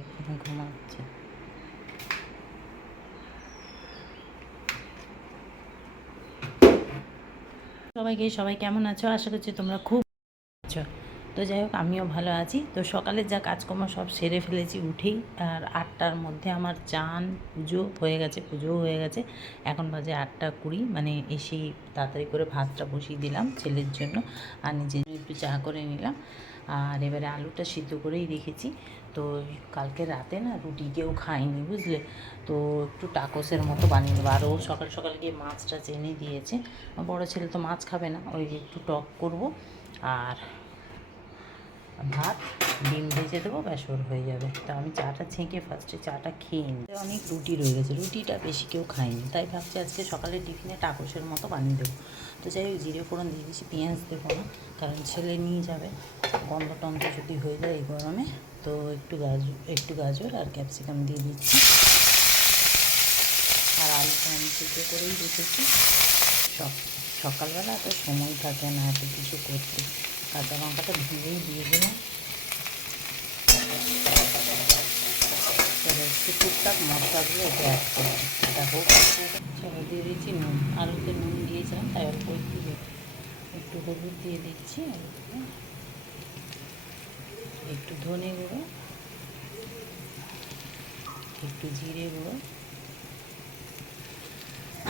এখানে ঘুমাচ্ছে। সবাইকে, সবাই কেমন আছো? আশা করছি তোমরা খুব আছো। তো যাই হোক, আমিও ভালো আছি। তো সকালের যা কাজকর্ম সব সেরে ফেলেছি উঠেই। আর আটটার মধ্যে আমার চান পুজো হয়ে গেছে, পুজোও হয়ে গেছে। এখন বাজে আটটা কুড়ি মানে এসেই তাড়াতাড়ি করে ভাতটা বসিয়ে দিলাম ছেলের জন্য। আর নিজের একটু চা করে নিলাম। আর এবারে আলুটা সিদ্ধ করেই রেখেছি। তো কালকে রাতে না রুটি কেউ খায়নি, বুঝলে? তো একটু টাকোসের মতো বানিয়ে নেব আর ও সকাল সকাল গিয়ে মাছটা চেনে দিয়েছে। বড় ছেলে তো মাছ খাবে না, ওই একটু টক করব। আর ভাত, ডিম ভেজে দেবো, ব্যাস, ওর হয়ে যাবে। তো আমি চাটা ছেঁকে ফার্স্টে চাটা খেয়ে নিই। অনেক রুটি রয়ে গেছে। রুটিটা বেশি কেউ খায়নি। তাই ভাবছি আজকে সকালে টিফিনে টাকোসের মতো বানিয়ে দেবো। তো যাই হোক, জিরে ফোড়ন দিয়ে দিচ্ছি পেঁয়াজ দেবো না। কারণ ছেলে নিয়ে যাবে। গন্ধ টন্ধ যদি হয়ে যায় এই গরমে, তো একটু গাজর একটু গাজর আর ক্যাপসিকাম দিয়ে দিচ্ছি। আর আলুটা আমি সিদ্ধ করেই রেখেছি। সব সকালবেলা তো সময় থাকে না এত কিছু করতে। কাঁচা লঙ্কাটা ভেঙেই দিয়ে দিলাম। একটু টুকটাক মশলাগুলো এতে অ্যাড করব এটা চলো দিয়ে দিচ্ছি নুন। আলুতে নুন দিয়েছিলাম, তাই অল্প একটু একটু হলুদ দিয়ে দিচ্ছি একটু ধনে গুঁড়ো, একটু জিরে গুঁড়ো,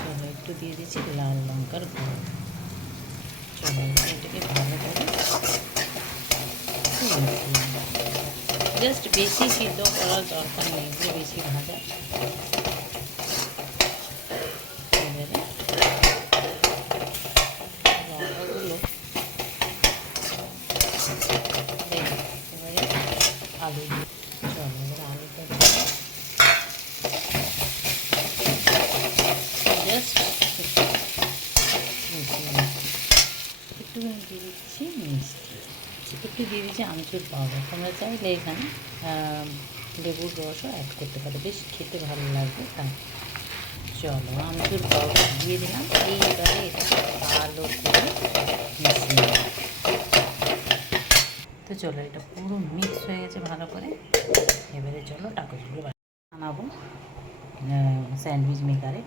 চলো একটু দিয়ে দিচ্ছি লাল লঙ্কার গুঁড়ো। চলো এটাকে ভালো করে জাস্ট বেশি সিদ্ধ করার দরকার নেই বেশি ভাজা এবারে লঙ্কাগুলো দেখ, এবারে আলু দিয়ে চলো এবার আলুটা দিয়ে জাস্ট একটুখানি দিয়ে দিচ্ছি মিষ্টি একটু দিয়ে দিচ্ছি আমচুর পাউডার। তোমরা চাইলে এখানে লেবুর রসও অ্যাড করতে পারো। বেশ খেতে ভালো লাগবে। তাই চলো, আমচুর পাউডার দিয়ে দিলাম। এইবারে এটা ভালো করে তো চলো, এটা পুরো মিক্স হয়ে গেছে ভালো করে। এবারে চলো, টাকুসগুলো বানাবো স্যান্ডউইচ মেকারে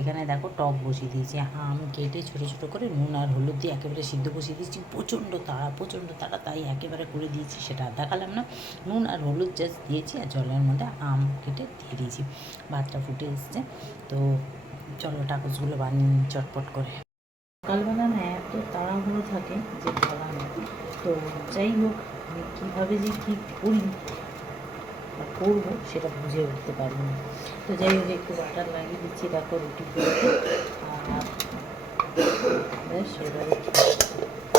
এখানে দেখো টক বসিয়ে দিয়েছি, আম কেটে ছোটো ছোটো করে নুন আর হলুদ দিয়ে একেবারে সিদ্ধ বসিয়ে দিয়েছি, প্রচণ্ড তাড়া প্রচণ্ড তাড়া তাই একেবারে করে দিয়েছি সেটা আর দেখালাম না। নুন আর হলুদ জাস্ট দিয়েছি আর জলের মধ্যে আম কেটে দিয়ে দিয়েছি, ভাতটা ফুটে এসছে। তো চলো টাকসগুলো বানিয়ে চটপট করে। সকালবেলা না এত তাড়াহুড়ো থাকে যে বলা তো যাই হোক, আমি কীভাবে যে কী করি করব, সেটা বুঝে উঠতে পারব না। তো যাই হোক, একটু বাটার লাগিয়ে দিচ্ছি, তারপর রুটি করব। আর এবারে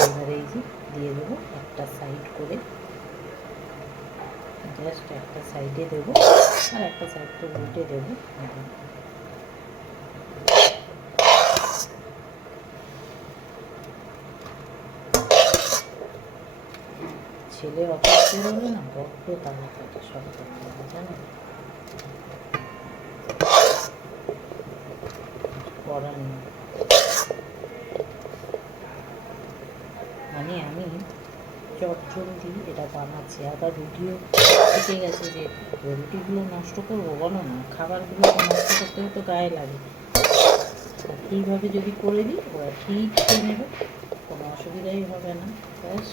এবারে এই যে দিয়ে দেবো একটা সাইড করে। জাস্ট একটা সাইডে দেবো, আর একটা সাইড করে উল্টে দেবো। ছেলে অফিস বেরোলে না সব করার নেই। মানে আমি চটজলদি এটা বানাচ্ছি, আবার রুটিও থেকে গেছে যে রুটিগুলো নষ্ট করব, বলো না? খাবারগুলো নষ্ট করতে তো গায়ে লাগে। এইভাবে যদি করে দিই ওরা ঠিক খেয়ে নেবে, কোনো অসুবিধাই হবে না। ব্যাস।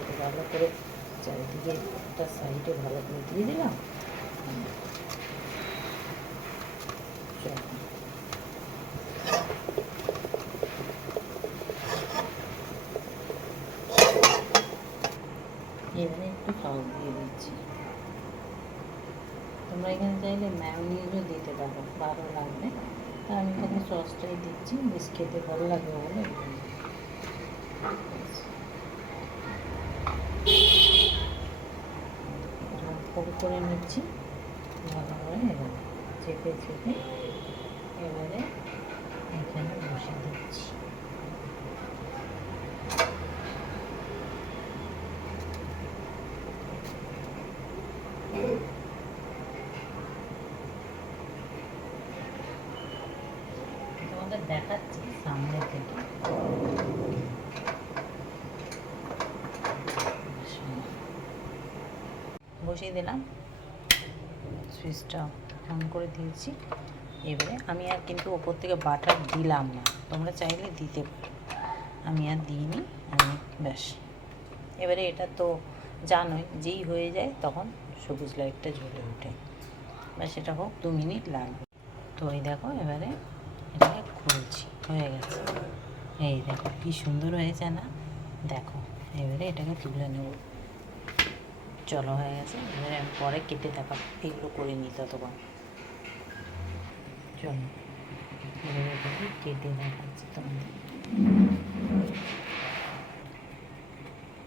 এটাকে ভালো করে চারিদিকে একটা সাইডে ভালো করে দিয়ে দিলাম। এবারে একটু সস দিয়ে দিচ্ছি। তোমরা এখানে চাইলে ম্যায়োনিজও দিতে পারো, ভালো লাগবে। আমি এখানে সসটাই দিচ্ছি, বেশ খেতে ভালো লাগবে বলে। এরকম করে নিচ্ছি। ভালো করে এবার চেপে চেপে এবারে এখানে বসে দিচ্ছি। তোমাদের দেখাচ্ছি সামনে থেকে। বসিয়ে দিলাম। সুইচটা অন করে দিয়েছি। এবারে আমি আর কিন্তু ওপর থেকে বাটার দিলাম না। তোমরা চাইলে দিতে পারো। আমি আর দিইনি, আমি ব্যাস। এবারে এটা তো জানোই, যেই হয়ে যায় তখন সবুজ লাইটটা জ্বলে ওঠে। বা সেটা হোক, দু মিনিট লাগবে। তো এই দেখো, এবারে এটাকে খুলছি, হয়ে গেছে। এই দেখো, কি সুন্দর হয়েছে না? দেখো, এবারে এটাকে তুলে নেব। চলো হয়ে গেছে। পরে কেটে দেখা এগুলো করে নিই ততক্ষণ। চলো। কেটে দেখাচ্ছি তোমাদের।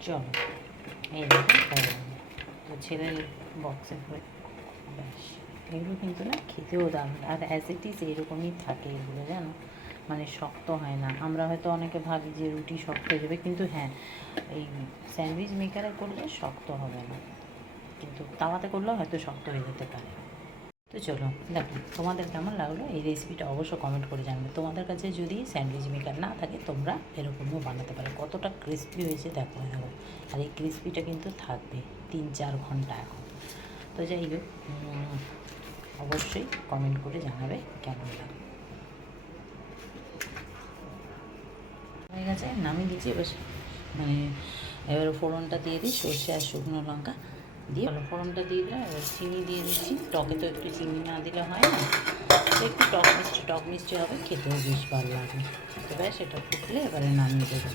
চলো। এই তো ছেলের বক্সে করে ব্যাস। এগুলো কিন্তু না খেতেও দারুণ। আর অ্যাজ ইট ইজ এরকমই থাকে এগুলো, জানো? মানে শক্ত হয় না। আমরা হয়তো অনেকে ভাবি যে রুটি শক্ত হয়ে যাবে, কিন্তু হ্যাঁ এই স্যান্ডউইচ মেকারে করলে শক্ত হবে না। কিন্তু তাওয়াতে করলেও হয়তো শক্ত হয়ে যেতে পারে। তো চলো, দেখো, তোমাদের কেমন লাগল? এই রেসিপিটা অবশ্য কমেন্ট করে জানবে। তোমাদের কাছে যদি স্যান্ডউইচ মেকার না থাকে, তোমরা এরকমও বানাতে পারো। কতটা ক্রিস্পি হয়েছে দেখো দেখো। আর এই ক্রিস্পিটা কিন্তু থাকবে তিন চার ঘণ্টা এখন। তো যাই হোক অবশ্যই কমেন্ট করে জানাবে কেমন লাগে হয়ে গেছে নামিয়ে দিয়েছি এবার মানে এবার ফোড়নটা দিয়ে দিই সর্ষে আর শুকনো লঙ্কা দিয়ে ভালো ফোড়নটা দিয়ে দিলাম এবার চিনি দিয়ে দিচ্ছি। টকে তো একটু চিনি না দিলে হয় না তো একটু টক মিষ্টি টক মিষ্টি হবে খেতেও বেশ ভালো লাগে। এবার সেটা ফুটলে এবারে নামিয়ে দেবো।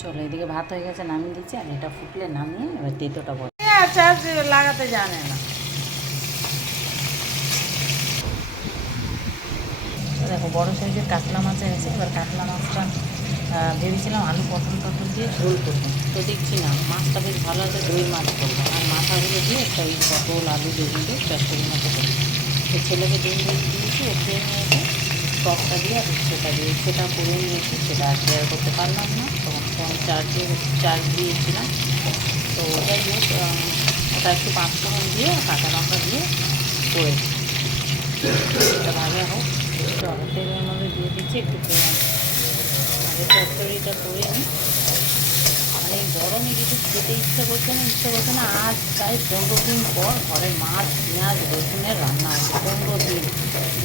চলো এদিকে ভাত হয়ে গেছে নামিয়ে দিচ্ছি আর এটা ফুটলে নামিয়ে এবার তেতোটা বল চার্জ লাগাতে জানে না? দেখো বড়ো সাইজের কাতলা মাছ এনেছে এবার কাতলা মাছটা ভেবেছিলাম আলু পটল টটল দিয়ে ঝোল করব। তো দেখছি না, মাছটা বেশ ভালো আছে দই মাছ করব। আর মাথাগুলো দিয়ে একটা ওই পটল, আলু বেগুন দিয়ে চচ্চড়ি মতো করব। তো ছেলেকে ডিম দিয়ে দিয়েছি, ও খেয়ে নিয়েছে। টকটা দিয়ে আর সেটা দিয়ে সেটা করে নিয়েছি, সেটা আর শেয়ার করতে পারলাম না। তখন ফোন চার্জে চার্জ দিয়েছিলাম। তো যাই হোক ওটা একটু পাঁচ ফোড়ন দিয়ে, কাঁচা লঙ্কা দিয়ে করেছি। সেটা ভাজা হোক। তেলের মধ্যে দিয়ে দিচ্ছি, একটু আগে চচ্চড়িটা করে নিই। মানে গরমে কিছু খেতে ইচ্ছা করছে না, ইচ্ছা করছে না। আজ প্রায় পনেরো দিন পর ঘরে মাছ, পেঁয়াজ, রসুনের রান্না হচ্ছে পনেরো দিন।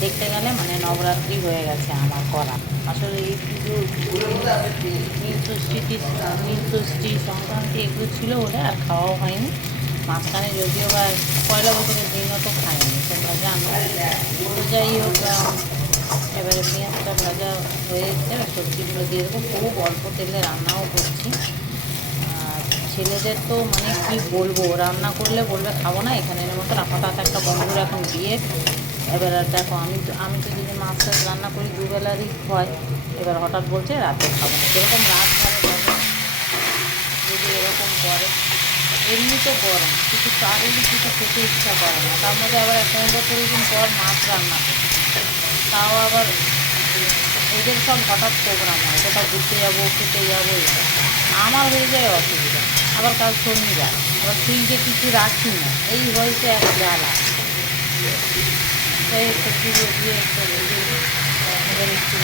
দেখতে গেলে মানে নবরাত্রি হয়ে গেছে আমার করা। আসলে এই পুজো নীল ষষ্ঠী সংক্রান্তি এগুলো ছিল বলে আর খাওয়াও হয়নি। মাঝখানে যদিও বা পয়লা বছরের দিনও তো খাইনি, তোমরা জানো। যাই হোক এবারে পেঁয়াজটা ভাজা হয়ে এবার সবজিগুলো দিয়ে দেবো। খুব অল্প তেলে রান্নাও করছি। আর ছেলেদের তো মানে কি বলব, রান্না করলে বলবে খাব না, এখানে এর মতো হঠাৎ একটা বন্ধুর এখন বিয়ে। এবার আর দেখো, আমি তো আমি তো যদি মাছ টাছ রান্না করি, দুবেলারই হয়, এবার হঠাৎ বলছে রাতে খাব না। সেরকম রাত ধরে যদি এরকম করে। এমনি তো গরম কিছু কারোরই কিছু খেতে ইচ্ছা করে না। তার মধ্যে আবার এক পনেরো কুড়ি দিন পর মাছ রান্না করছে তাও আবার এদের সব হঠাৎ প্রোগ্রাম হয় কোথাও ঘুরতে যাব, খেতে যাব এটা আমার হয়ে যায় অসুবিধা। আবার কাল শনিবার আবার ফ্রিজে কিছু রাখি না, এই হয়েছে এক জ্বালা। তাই সবজিগুলো দিয়ে একটু একটু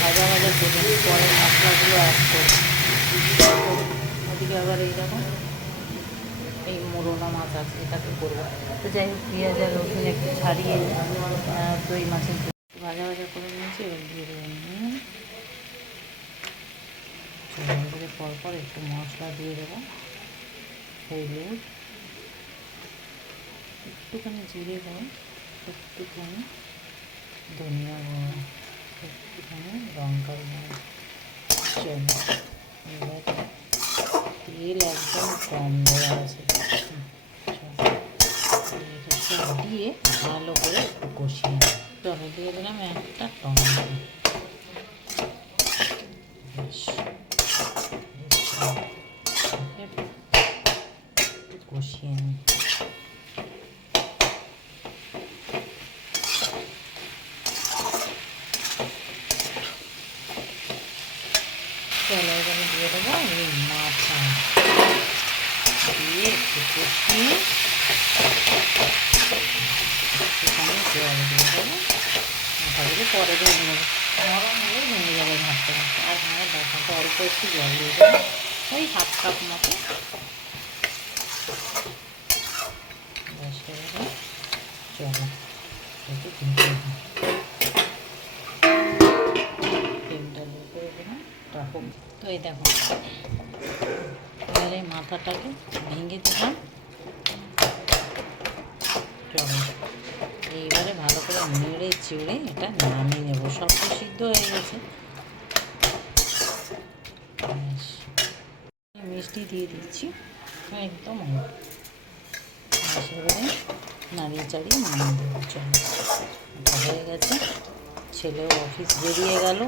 ভাজা ভাজা করে পরে মশলাগুলো অ্যাড করব। ওদিকে আবার এই মোরলা মাছ আছে, এটাকে করব। তো যাই হোক, পেঁয়াজ আর রসুন একটু ছাড়িয়ে দই মাছের ভাজা ভাজা করে নিয়েছি, এবার দিয়ে দেবো নুন চুলার করে পরপর একটু মশলা দিয়ে দেবো, হলুদ। একটুখানি জিরে গুঁড়ো, একটুখানি ধনিয়া গুঁড়ো, একটুখানি লঙ্কা গুঁড়ো এবার তেল একদম কম দেওয়া আছে দিয়ে ভালো করে একটু কষিয়ে নেব। দিয়ে দিলাম একটা টমেটো ব্যাস। একটু কষিয়ে নিই চলো এবারে দিয়ে দেবো এই মাথা দিয়ে একটু কষিয়ে একটুখানি জল দিয়ে দেবো মাথাগুলো পরে ভেঙে নরম যাবে ভাতটা আর ভাঙে দেখাতে অল্প একটু জল দিয়ে দেবো ওই হাফ কাপ মতো তো এই দেখো এবারে মাথাটাকে ভেঙে দিলাম চলো এইবারে ভালো করে নেড়ে চেড়ে এটা নামিয়ে নেব সব তো সিদ্ধ হয়ে গেছে ব্যাস। মিষ্টি দিয়ে দিচ্ছি। একদম। অল্প ব্যাস, এবারে নাড়িয়ে চাড়িয়ে নামিয়ে দেবো। চলো। হয়ে গেছে। ছেলেও অফিস বেরিয়ে গেল।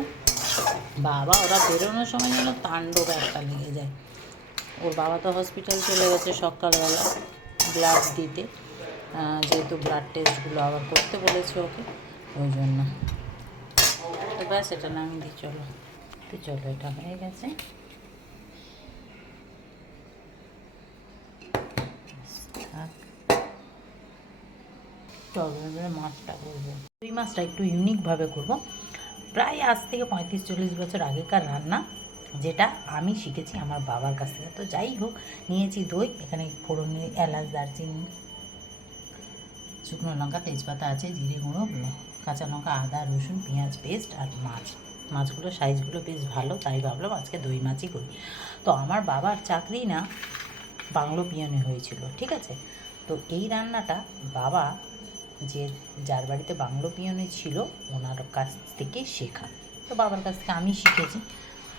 বাবা ওরা বেরোনোর সময় যেন তাণ্ডব একটা লেগে যায়। ওর বাবা তো হসপিটাল চলে গেছে সকালবেলা ব্লাড দিতে। যেহেতু ব্লাড টেস্টগুলো আবার করতে বলেছে ওকে ওই জন্য। ব্যাস এটা নামিয়ে দিই। চলো। তো চলো এটা হয়ে গেছে। এবারে মাছটা করব। ওই মাছটা একটু ইউনিকভাবে করব। প্রায় আজ থেকে পঁয়ত্রিশ, চল্লিশ বছর আগেকার রান্না, যেটা আমি শিখেছি আমার বাবার কাছ থেকে। তো যাই হোক, নিয়েছি দই, এখানে ফোড়নে এলাচ, দারচিনি, শুকনো লঙ্কা, তেজপাতা আছে, জিরে গুঁড়ো কাঁচা লঙ্কা, আদা, রসুন, পেঁয়াজ পেস্ট আর মাছ। মাছগুলো, সাইজগুলো বেশ ভালো, তাই ভাবলাম আজকে দই মাছই করি। তো আমার বাবার চাকরি না বাংলো পিয়নে হয়েছিল, ঠিক আছে? তো এই রান্নাটা বাবা যে যার বাড়িতে বাংলো পিয়নে ছিল, ওনার কাছ থেকে শেখা। তো বাবার কাছ থেকে আমি শিখেছি।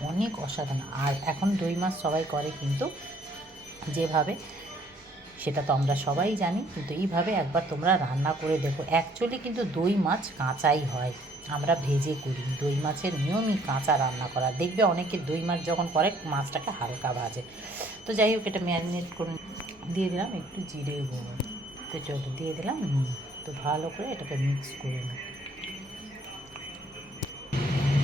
অনেক অসাধারণ। আর এখন দই মাছ সবাই করে কিন্তু যেভাবে, সেটা তো আমরা সবাই জানি, কিন্তু এইভাবে একবার তোমরা রান্না করে দেখো। অ্যাকচুয়ালি কিন্তু দই মাছ কাঁচাই হয়। আমরা ভেজে করি। দই মাছের নিয়মই কাঁচা রান্না করা। দেখবে অনেকে দই মাছ যখন করে, মাছটাকে হালকা ভাজে। তো যাই হোক, এটা ম্যারিনেট করে দিয়ে দিলাম একটু জিরে গুঁড়ো। তো চলো, দিয়ে দিলাম নুন। তো ভালো করে এটাকে মিক্স করে নিই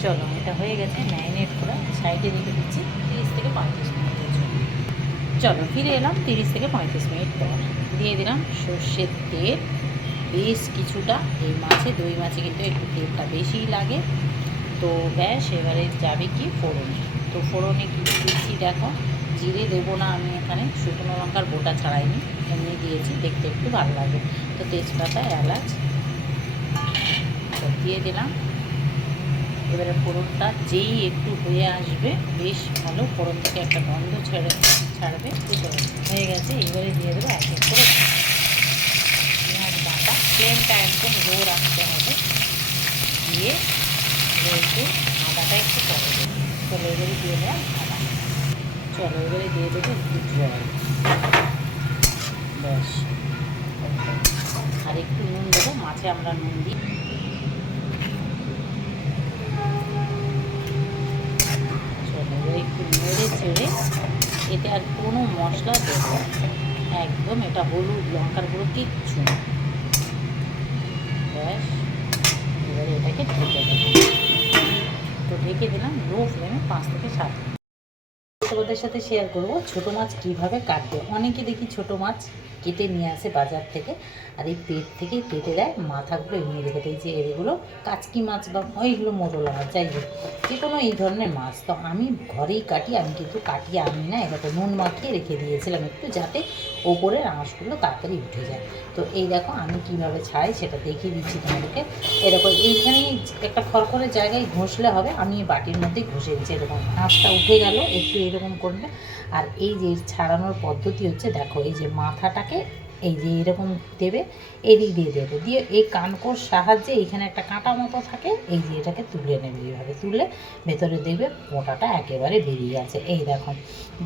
চলো, এটা হয়ে গেছে ম্যারিনেট করে। সাইডে রেখে দিচ্ছি তিরিশ থেকে পঁয়ত্রিশ জন্য। চলো, ফিরে এলাম তিরিশ থেকে পঁয়ত্রিশ মিনিট পর। দিয়ে দিলাম সর্ষের তেল। বেশ কিছুটা এই মাছে, দই মাছে কিন্তু একটু তেলটা বেশিই লাগে। তো ব্যাস, এবারে যাবে কি ফোড়নে। তো ফোড়নে কি দিচ্ছি দেখো, জিরে দেবো না আমি এখানে। শুকনো লঙ্কার বোটা ছাড়াইনি। এমনি দিয়েছি, দেখতে একটু ভালো লাগে। তো তেজপাতা, এলাচ দিয়ে দিলাম। এবারে ফোড়নটা যেই একটু হয়ে আসবে, বেশ ভালো ফোড়ন থেকে একটা গন্ধ ছেড়ে, ছাড়বে হয়ে গেছে এবারে দিয়ে দেবো এক এক করে পেঁয়াজ ফ্লেমটা একদম লো রাখতে হবে। দিয়ে একটু আদাটা একটু পরে দেবো চলো এবারে দিয়ে দেওয়া আদা। চলো এবারে দিয়ে দেবো একটু জল ব্যাস। আর একটু নুন দেবো, মাছে আমরা নুন দিই। একটু নেড়ে চেড়ে এতে আর কোনো মশলা দেবো। একদম এটা হলুদ, লঙ্কার গুঁড়ো, কিচ্ছু ব্যাস, এবারে এটাকে ঢেকে দেবো। তো ঢেকে দিলাম, লো ফ্লেমে পাঁচ থেকে সাত তোমাদের সাথে শেয়ার করব ছোট মাছ কীভাবে কাটবে। অনেকে দেখি ছোট মাছ কেটে নিয়ে আসে বাজার থেকে। আর এই পেট থেকেই কেটে দেয়। মাথাগুলো এমনি রেখে দেয় যে এগুলো কাচকি মাছ বা ওইগুলো মোটলা মাছ যাই হোক, যে কোনো এই ধরনের মাছ। তো আমি ঘরেই কাটি, আমি কিন্তু কাটিয়ে আনি না। এটাকে নুন মাখিয়ে রেখে দিয়েছিলাম একটু যাতে ওপরের আঁশগুলো তাড়াতাড়ি উঠে যায়। তো এই দেখো, আমি কীভাবে ছাড়াই সেটা দেখিয়ে দিচ্ছি তোমাদেরকে। এরকম এইখানেই একটা খড়খড়ের জায়গায় ঘষলে হবে, আমি বাটির মধ্যে ঘষে দিচ্ছি। এরকম ঘাসটা উঠে গেল, একটু এরকম করবে। আর এই যে ছাড়ানোর পদ্ধতি হচ্ছে, দেখো, এই যে মাথাটাকে এই যে এরকম দেবে, এদিক দিয়ে দেবে। দিয়ে এই কানকোর সাহায্যে এইখানে একটা কাঁটা মতো থাকে, এই যে এটাকে তুলে নেবে এইভাবে। তুলে ভেতরে দেখবে মোটাটা একেবারে বেরিয়ে আছে। এই দেখো,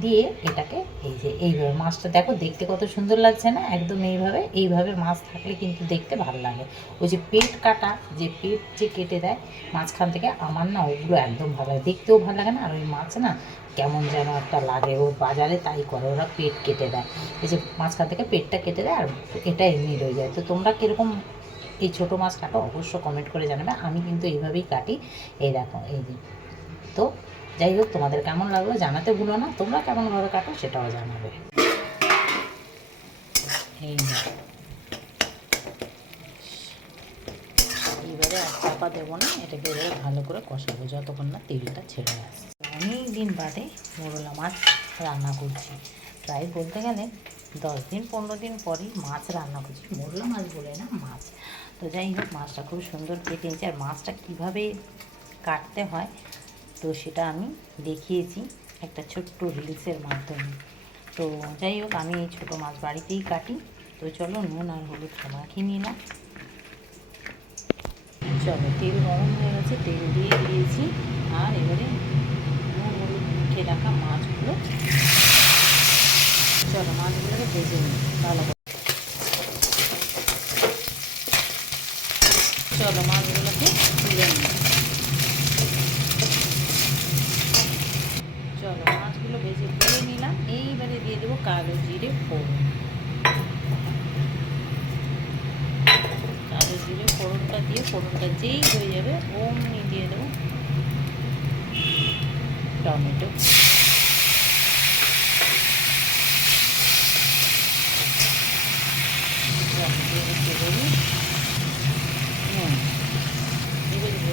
দিয়ে এটাকে এই যে এইভাবে মাছটা দেখো, দেখতে কত সুন্দর লাগছে না? একদম এইভাবে এইভাবে মাছ থাকলে কিন্তু দেখতে ভালো লাগে। ওই যে পেট কাটা, যে পেট যে কেটে দেয়, মাঝখান থেকে আমার না ওগুলো একদম ভালো লাগে। দেখতেও ভালো লাগে না? আর ওই মাছ না কেমন যেন একটা লাগে। ও বাজারে তাই করে, ওরা পেট কেটে দেয়। এই যে মাঝখান থেকে পেটটা কেটে দেয়, আর এটা এমনি রয়ে যায়। তো তোমরা কীরকম এই ছোটো মাছ কাটো অবশ্য কমেন্ট করে জানাবে। আমি কিন্তু এইভাবেই কাটি। এই দেখো, এই যে। তো যাই হোক, তোমাদের কেমন লাগল জানাতে ভুলো না। তোমরা কেমনভাবে কাটো সেটাও জানাবে। এই দেখো। এবারে আর চাপা দেবো না। এটাকে এবারে ভালো করে কষাবো, যতক্ষণ না তেলটা ছেড়ে আসে। দিন বাদে মোরলা মাছ রান্না করছি। প্রায় বলতে গেলে দশ দিন, পনেরো দিন পরই মাছ রান্না করছি। মোরলা মাছ বলে না, মাছ। তো যাই হোক, মাছটা খুব সুন্দর কেটে নিয়েছি আর মাছটা কীভাবে কাটতে হয়, তো সেটা আমি দেখিয়েছি একটা ছোট্ট রিলসের মাধ্যমে। তো যাই হোক, আমি এই ছোটো মাছ বাড়িতেই কাটি। তো চলো, নুন আর হলুদ মাখিয়ে নিলাম চলো, তেল গরম হয়ে গেছে, তেল দিয়ে দিয়েছি। আর এবারে মেখে রাখা মাছগুলো। চলো মাছগুলোকে ভেজে নিই, ভালো চলো মাছগুলোকে তুলে নিই। চলো মাছগুলো ভেজে তুলে নিলাম। এইবারে দিয়ে দেবো কালো জিরে ফোড়ন। কালো জিরে ফোড়নটা দিয়ে ফোড়নটা যেই হয়ে যাবে, অমনি দিয়ে দেবো টমেটো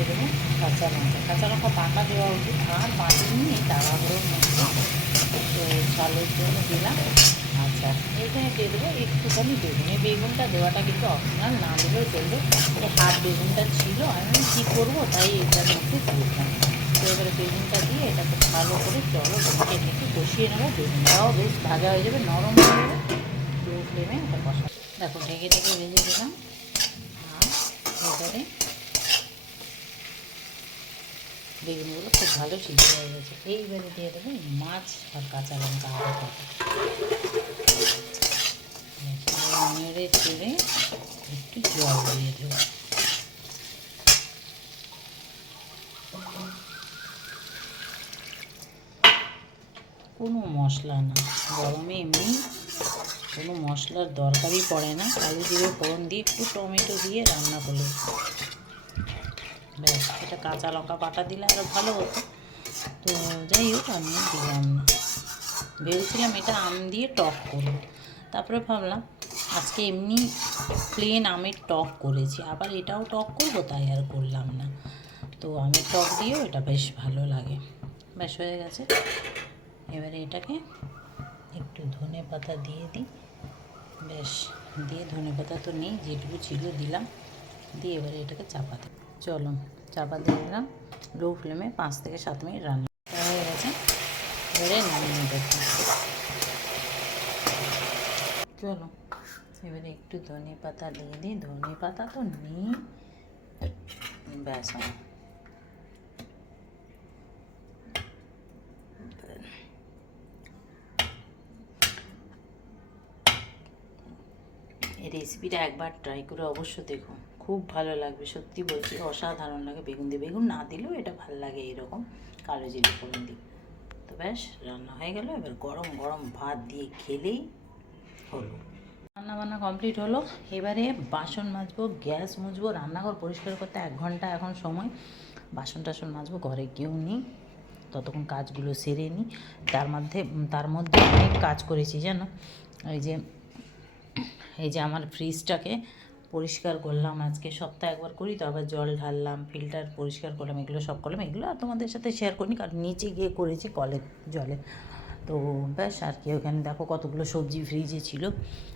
দেবো কাঁচা লঙ্কা কাঁচা লঙ্কা পাকা দেওয়া উচিত আর বাটিনি এই তাড়াহুড়োর মধ্যে তো চালের জন্য দিলাম আচ্ছা এখানে দিয়ে দেবো একটুখানি বেগুন এই বেগুনটা দেওয়াটা কিন্তু অপশনাল না দিলেও চলবে এই হাফ বেগুনটা ছিল আমি কী করব তাই এটার মধ্যে দিয়েছিলাম তো এবারে বেগুনটা দিয়ে এটাকে ভালো করে চলো ঢেকে ঢেকে কষিয়ে নেব। বেগুনটাও বেশ, ভাজা হয়ে যাবে, নরম হয়ে যাবে। লো ফ্লেমে এটা কষা। দেখো, ঢেকে ঢেকে ভেজে দিলাম আর বেগুনগুলো খুব ভালো সিদ্ধ হয়ে গেছে। এইবারে দিয়ে দেবো মাছ আর কাঁচা লঙ্কা আদা নেড়ে চেড়ে একটু জল দিয়ে দেবো কোনো মশলা না। গরমে এমনি কোনো মশলার দরকারই পড়ে না। আলু জিরে, ফোড়ন দিয়ে একটু টমেটো দিয়ে রান্না করলে ব্যাস এটা কাঁচা লঙ্কা বাটা দিলে আরও ভালো হতো। তো যাই হোক, আমি দিলাম না। ভেবেছিলাম এটা আম দিয়ে টক করব। তারপরে ভাবলাম, আজকে এমনি প্লেন আমের টক করেছি। আবার এটাও টক করব, তাই আর করলাম না। তো আমের টক দিয়েও এটা বেশ ভালো লাগে। ব্যাস, হয়ে গেছে। এবারে এটাকে একটু ধনে পাতা দিয়ে দিই। বেশ, দিয়ে ধনে পাতা তো নেই, যেটুকু ছিল দিলাম। দিয়ে এবারে এটাকে চাপা দিই। চলো, চাপা দিয়ে দিলাম। লো ফ্লেমে পাঁচ থেকে সাত মিনিট রান্না হয়ে গেছে। এবারে নামিয়ে চলো, এবারে একটু ধনে পাতা দিয়ে দিই। ধনে পাতা তো নেই। ব্যাস, আমার এই রেসিপিটা একবার ট্রাই করে অবশ্য দেখো। খুব ভালো লাগবে, সত্যি বলছি, অসাধারণ লাগে। বেগুন দিয়ে বেগুন না দিলেও এটা ভালো লাগে এরকম কালো জিরে ফোড়ন দিয়ে। তো ব্যাস, রান্না হয়ে গেল। এবার গরম গরম ভাত দিয়ে খেলেই হলো। রান্না বান্না কমপ্লিট হলো। এবারে বাসন মাজবো, গ্যাস মুছবো, রান্নাঘর পরিষ্কার করতে এক ঘণ্টা এখন সময়। বাসন টাসন মাজবো, ঘরে কেউ নেই। ততক্ষণ কাজগুলো সেরে নিই। তার মধ্যে তার মধ্যে অনেক কাজ করেছি, জানো? ওই যে এই যে আমার ফ্রিজটাকে পরিষ্কার করলাম, আজকে সপ্তাহে একবার করি, তো আবার জল ঢাললাম ফিল্টার পরিষ্কার করলাম, এগুলো সব করলাম, এগুলো আর তোমাদের সাথে শেয়ার করিনি, কারণ নিচে গিয়ে করেছি কলের জলে। তো ব্যাস, আর কি, ওখানে দেখো কতগুলো সবজি ফ্রিজে ছিল,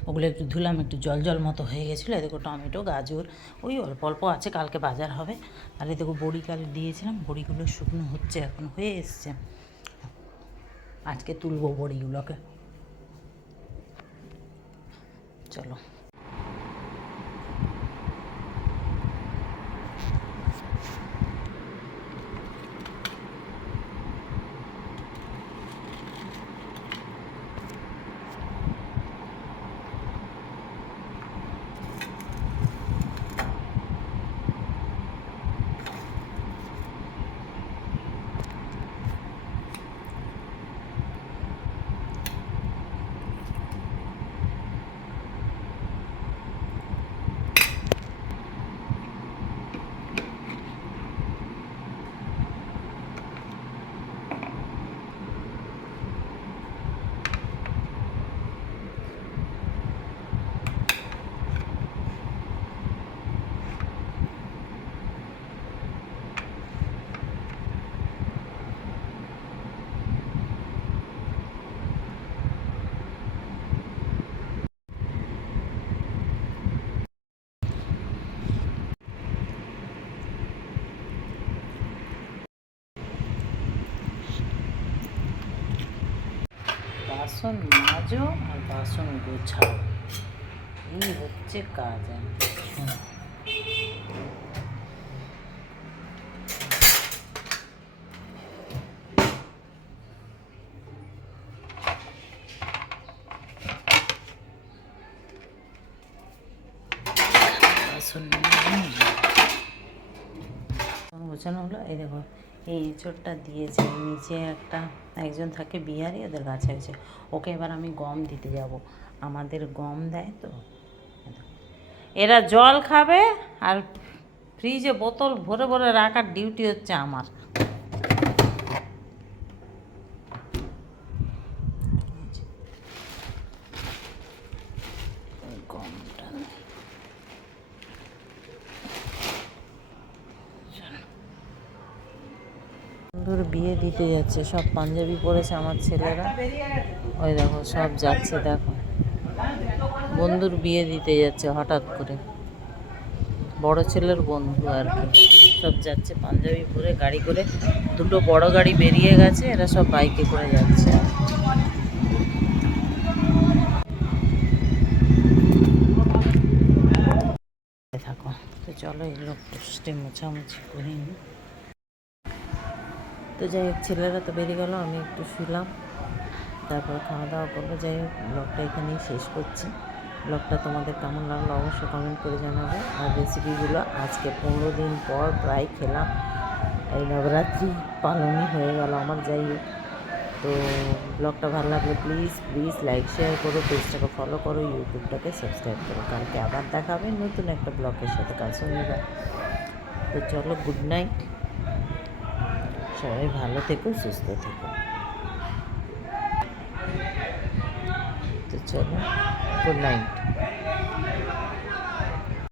ওগুলো একটু ধুলাম, একটু জল জল মতো হয়ে গেছিল দেখো টমেটো, গাজর, ওই অল্প অল্প আছে, কালকে বাজার হবে। আর দেখো বড়ি কাল দিয়েছিলাম, বড়িগুলো শুকনো হচ্ছে, এখন হয়ে এসছে। আজকে তুলবো বড়িগুলোকে। চলো। বাসন মাজো আর বাসন গোছাও। এই হচ্ছে কাজ বাসন গোছানো হলো এই দেখো। এই এঁচড়টা দিয়েছে। নিচে একটা একজন থাকে বিহারি, ওদের গাছে হয়েছে ওকে এবার আমি গম দিতে যাব। আমাদের গম দেয় তো। এরা জল খাবে আর ফ্রিজে বোতল ভরে ভরে রাখার ডিউটি হচ্ছে আমার এই গমটা বন্ধুর বিয়ে দিতে যাচ্ছে, সব পাঞ্জাবি পরেছে আমার ছেলেরা। ওই দেখো, সব যাচ্ছে, দেখো। বন্ধুর বিয়ে দিতে যাচ্ছে হঠাৎ করে। বড় ছেলের বন্ধু আর কি। সব যাচ্ছে পাঞ্জাবি পরে, গাড়ি করে। দুটো বড় গাড়ি বেরিয়ে গেছে, এরা সব বাইকে করে যাচ্ছে। থাকো তো চলো এগুলো মোছামুছি করি নি। তো যাই হোক, ছেলেরা তো বেরিয়ে গেল, আমি একটু শুলাম তারপর খাওয়া দাওয়া করব, যাই হোক, ব্লগটা এখানেই শেষ করছি। ব্লগটা তোমাদের কেমন লাগল অবশ্যই কমেন্ট করে জানাবে। আর রেসিপিগুলো আজকে পনেরো দিন পর প্রায় খেলাম। এই নবরাত্রি পালনই হয়ে গেল আমার, যাই হোক। তো ব্লগটা ভালো লাগলে প্লিজ প্লিজ লাইক শেয়ার করো পেজটাকে ফলো করো ইউটিউবটাকে সাবস্ক্রাইব করো। কালকে আবার দেখাবে নতুন একটা ব্লগের সাথে। কাল শনিবার। তো চলো গুড নাইট সবাই ভালো থেকো সুস্থ থেকো। তো চলো গুড নাইট